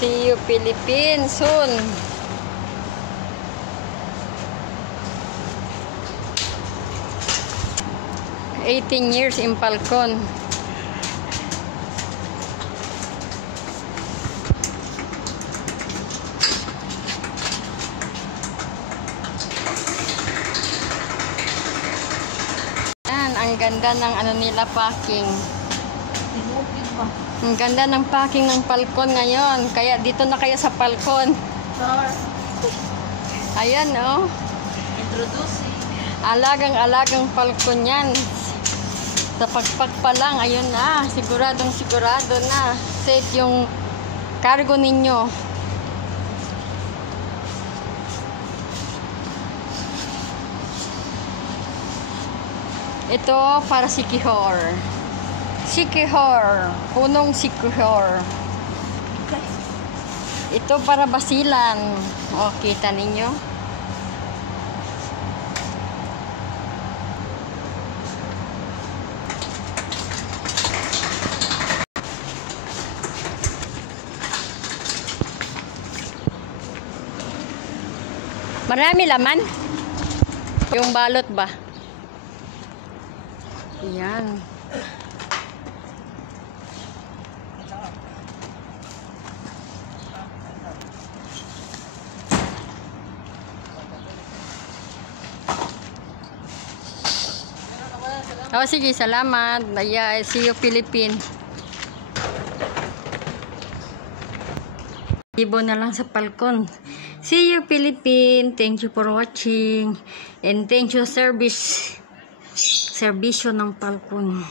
See you Philippines soon. "18 years in Falcon." Yan, ang ganda ng ano nila packing. Ang ganda ng packing ng Falcon ngayon. Kaya dito na kayo sa Falcon. Ayan, oh. Introducing. Alagang Falcon yan. Sa pagpak pa lang, ayun na. Sigurado na. Safe yung cargo ninyo. Ito para Siquijor. Punong Siquijor. Ito para Basilan. O, kita ninyo. Marami laman. Yung balot ba? Yan. Oh, sige, salamat. See you Philippines. Ibo na lang sa Falcon. See you Philippines. Thank you for watching. And thank you service. Serbisyo ng Falcon.